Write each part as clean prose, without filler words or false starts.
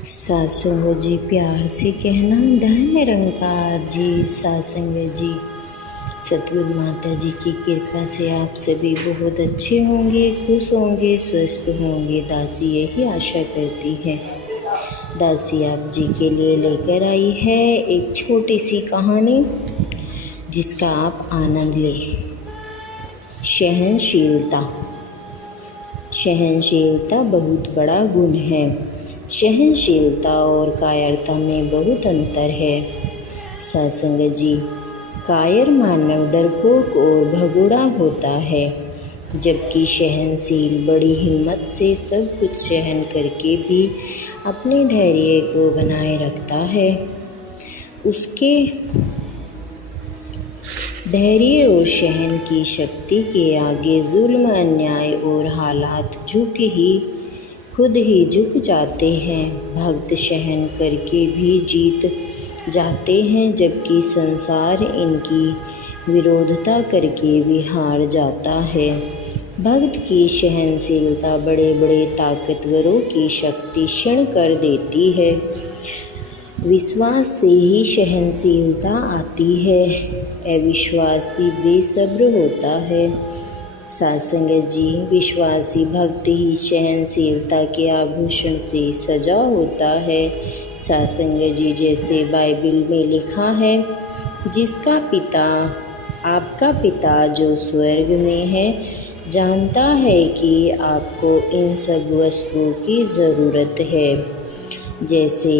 सासंग जी प्यार से कहना, धन निरंकार जी। सासंग जी, सतगुरु माता जी की कृपा से आप सभी बहुत अच्छे होंगे, खुश होंगे, स्वस्थ होंगे। दासी यही आशा करती है। दासी आप जी के लिए लेकर आई है एक छोटी सी कहानी, जिसका आप आनंद लें। सहनशीलता। सहनशीलता बहुत बड़ा गुण है। सहनशीलता और कायरता में बहुत अंतर है। सत्संग जी, कायर मानव डरपोक और भगोड़ा होता है, जबकि सहनशील बड़ी हिम्मत से सब कुछ सहन करके भी अपने धैर्य को बनाए रखता है। उसके धैर्य और सहन की शक्ति के आगे जुल्म, अन्याय और हालात खुद ही झुक जाते हैं। भक्त सहन करके भी जीत जाते हैं, जबकि संसार इनकी विरोधता करके भी हार जाता है। भक्त की सहनशीलता बड़े बड़े ताकतवरों की शक्ति क्षीण कर देती है। विश्वास से ही सहनशीलता आती है। अविश्वासी बेसब्र होता है। सत्संग जी, विश्वासी भक्त ही सहनशीलता के आभूषण से सजा होता है। सत्संग जी, जैसे बाइबल में लिखा है, जिसका पिता आपका पिता जो स्वर्ग में है जानता है कि आपको इन सब वस्तुओं की ज़रूरत है। जैसे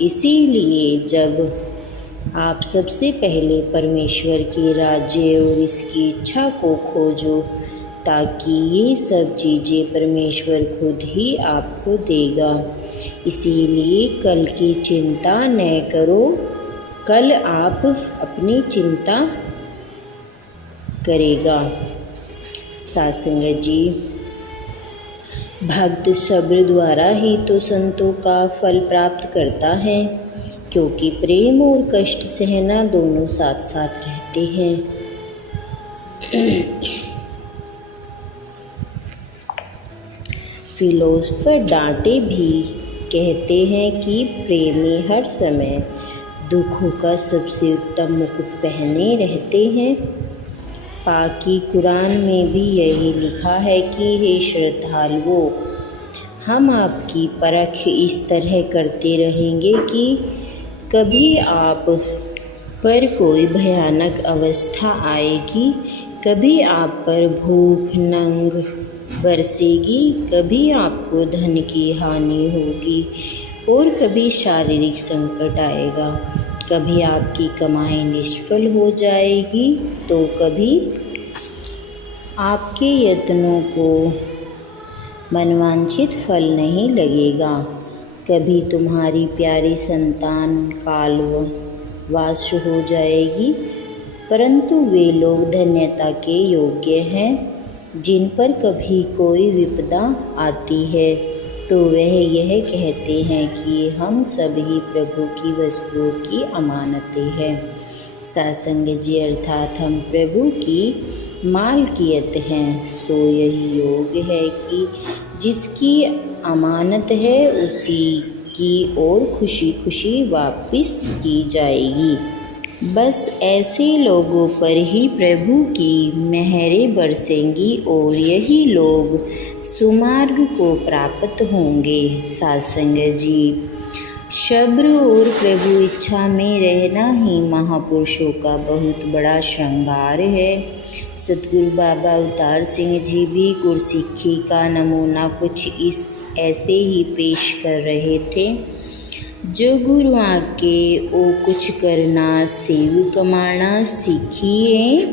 इसीलिए जब आप सबसे पहले परमेश्वर के राज्य और इसकी इच्छा को खोजो, ताकि ये सब चीज़ें परमेश्वर खुद ही आपको देगा। इसीलिए कल की चिंता न करो, कल आप अपनी चिंता करेगा। सत्संग जी, भक्त सब्र द्वारा ही तो संतों का फल प्राप्त करता है, क्योंकि प्रेम और कष्ट सहना दोनों साथ साथ रहते हैं। फिलोसफर डांटे भी कहते हैं कि प्रेमी हर समय दुखों का सबसे उत्तम मुकुट पहने रहते हैं। पाकी कुरान में भी यही लिखा है कि हे श्रद्धालुओं, हम आपकी परख इस तरह करते रहेंगे कि कभी आप पर कोई भयानक अवस्था आएगी, कभी आप पर भूख नंग बरसेगी, कभी आपको धन की हानि होगी और कभी शारीरिक संकट आएगा, कभी आपकी कमाई निष्फल हो जाएगी तो कभी आपके यत्नों को मनवांछित फल नहीं लगेगा, कभी तुम्हारी प्यारी संतान कालवास हो जाएगी। परंतु वे लोग धन्यता के योग्य हैं जिन पर कभी कोई विपदा आती है तो वह यह कहते हैं कि हम सभी प्रभु की वस्तुओं की अमानतें हैं। सत्संग जी, अर्थात हम प्रभु की मालकियत हैं। सो यही योग है कि जिसकी अमानत है उसी की ओर खुशी खुशी वापस की जाएगी। बस ऐसे लोगों पर ही प्रभु की मेहरें बरसेंगी और यही लोग सुमार्ग को प्राप्त होंगे। सत्संग जी, सब्र और प्रभु इच्छा में रहना ही महापुरुषों का बहुत बड़ा श्रृंगार है। सतगुरु बाबा अवतार सिंह जी भी गुरसिक्खी का नमूना कुछ इस ऐसे ही पेश कर रहे थे। जो गुरु आके ओ कुछ करना, सेव कमाना सीखिए,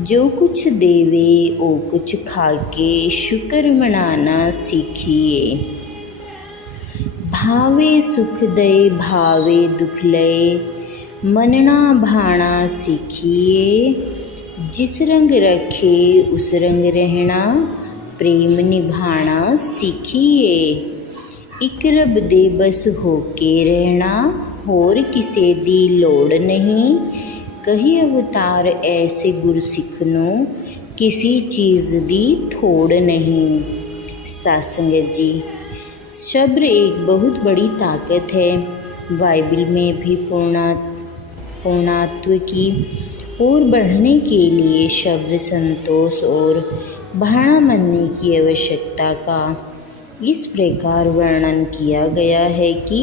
जो कुछ देवे ओ कुछ खाके, शुक्र मनाना सीखिए। भावे सुख दे भावे दुख लय, मनना भाना सीखिए। जिस रंग रखे उस रंग रहना, प्रेम निभाना सीखिए। इक रब दे बस होके रहना, होर किसे दी लोड़ नहीं। कही अवतार ऐसे गुरसिख नूं, किसी चीज़ दी थोड़ नहीं। सत्संग जी, सब्र एक बहुत बड़ी ताकत है। बाइबल में भी पूर्णत्व की ओर बढ़ने के लिए सब्र, संतोष और बहाना मानने की आवश्यकता का इस प्रकार वर्णन किया गया है कि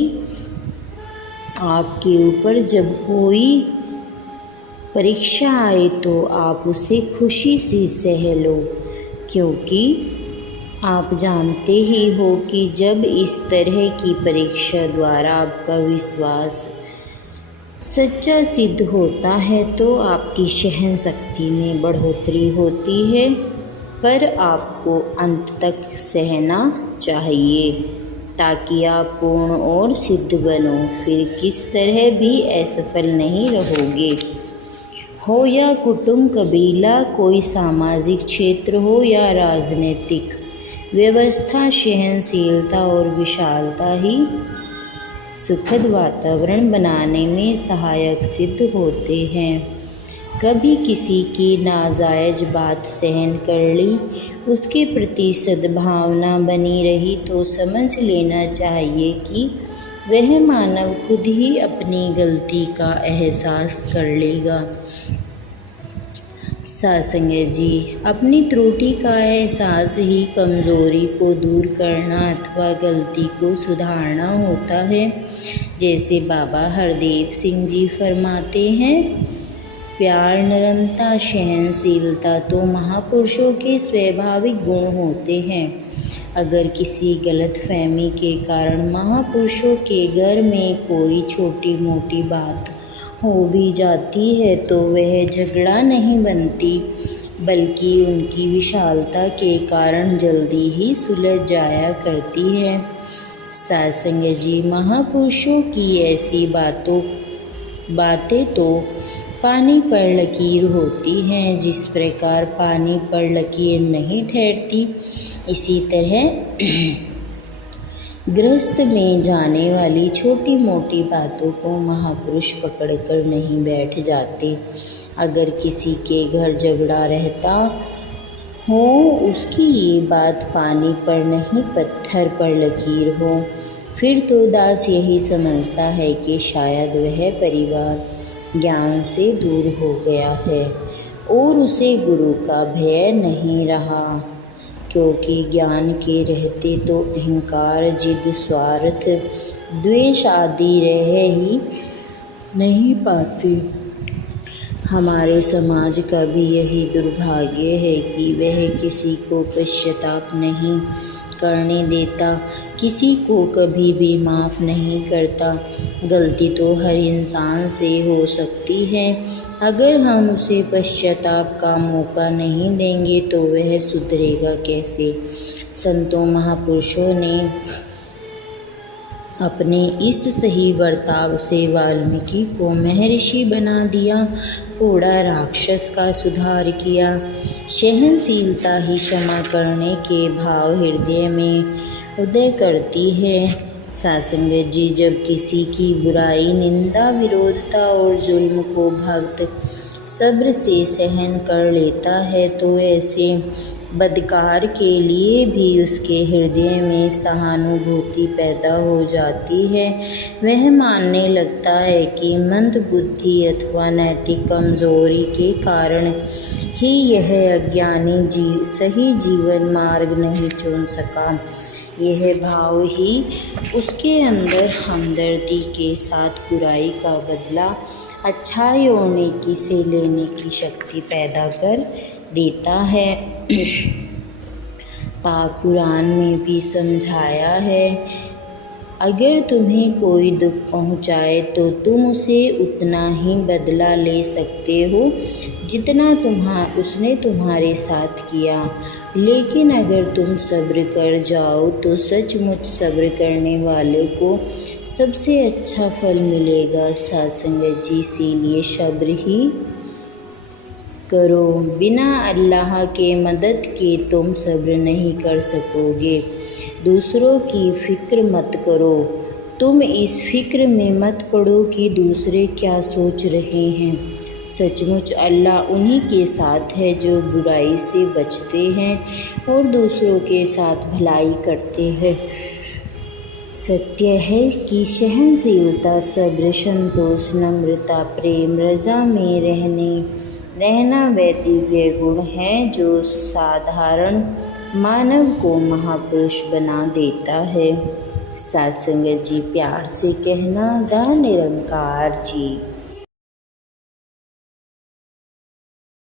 आपके ऊपर जब कोई परीक्षा आए तो आप उसे खुशी से सह लो, क्योंकि आप जानते ही हो कि जब इस तरह की परीक्षा द्वारा आपका विश्वास सच्चा सिद्ध होता है तो आपकी सहन शक्ति में बढ़ोतरी होती है। पर आपको अंत तक सहना चाहिए ताकि आप पूर्ण और सिद्ध बनो, फिर किस तरह भी असफल नहीं रहोगे। हो या कुटुंब, कबीला, कोई सामाजिक क्षेत्र हो या राजनीतिक व्यवस्था, सहनशीलता और विशालता ही सुखद वातावरण बनाने में सहायक सिद्ध होते हैं। कभी किसी की नाजायज बात सहन कर ली, उसके प्रति सद्भावना बनी रही तो समझ लेना चाहिए कि वह मानव खुद ही अपनी गलती का एहसास कर लेगा। सत्संग जी, अपनी त्रुटि का एहसास ही कमजोरी को दूर करना अथवा गलती को सुधारना होता है। जैसे बाबा हरदेव सिंह जी फरमाते हैं, प्यार, नरमता, सहनशीलता तो महापुरुषों के स्वाभाविक गुण होते हैं। अगर किसी गलतफहमी के कारण महापुरुषों के घर में कोई छोटी मोटी बात हो भी जाती है तो वह झगड़ा नहीं बनती, बल्कि उनकी विशालता के कारण जल्दी ही सुलझ जाया करती है। सत्संग जी, महापुरुषों की ऐसी बातें तो पानी पर लकीर होती हैं। जिस प्रकार पानी पर लकीर नहीं ठहरती, इसी तरह गृहस्थ में जाने वाली छोटी मोटी बातों को महापुरुष पकड़कर नहीं बैठ जाते। अगर किसी के घर झगड़ा रहता हो, उसकी ये बात पानी पर नहीं पत्थर पर लकीर हो, फिर तो दास यही समझता है कि शायद वह परिवार ज्ञान से दूर हो गया है और उसे गुरु का भय नहीं रहा, क्योंकि ज्ञान के रहते तो अहंकार, जिद, स्वार्थ, द्वेष आदि रह ही नहीं पाते। हमारे समाज का भी यही दुर्भाग्य है कि वह किसी को पश्चाताप नहीं करने देता, किसी को कभी भी माफ़ नहीं करता। गलती तो हर इंसान से हो सकती है, अगर हम उसे पश्चाताप का मौका नहीं देंगे तो वह सुधरेगा कैसे। संतों महापुरुषों ने अपने इस सही बर्ताव से वाल्मीकि को महर्षि बना दिया, घोड़ा राक्षस का सुधार किया। सहनशीलता ही क्षमा करने के भाव हृदय में उदय करती है। सत्संग जी, जब किसी की बुराई, निंदा, विरोधता और जुल्म को भक्त सब्र से सहन कर लेता है तो ऐसे बदकार के लिए भी उसके हृदय में सहानुभूति पैदा हो जाती है। वह मानने लगता है कि मंद बुद्धि अथवा नैतिक कमजोरी के कारण ही यह अज्ञानी सही जीवन मार्ग नहीं चुन सका। यह भाव ही उसके अंदर हमदर्दी के साथ बुराई का बदला अच्छाई और नेकी से लेने की शक्ति पैदा कर देता है। पाक कुरान में भी समझाया है, अगर तुम्हें कोई दुख पहुंचाए तो तुम उसे उतना ही बदला ले सकते हो जितना उसने तुम्हारे साथ किया। लेकिन अगर तुम सब्र कर जाओ तो सचमुच सब्र करने वाले को सबसे अच्छा फल मिलेगा। सत्संग जी, इसीलिए सब्र ही करो, बिना अल्लाह के मदद के तुम सब्र नहीं कर सकोगे। दूसरों की फिक्र मत करो, तुम इस फिक्र में मत पड़ो कि दूसरे क्या सोच रहे हैं। सचमुच अल्लाह उन्हीं के साथ है जो बुराई से बचते हैं और दूसरों के साथ भलाई करते हैं। सत्य है कि सहनशीलता, सब्र, संतोष, नम्रता, प्रेम, रजा में रहना वे दिव्य गुण हैं जो साधारण मानव को महापुरुष बना देता है। सत्संग जी, प्यार से कहना, दा निरंकार जी।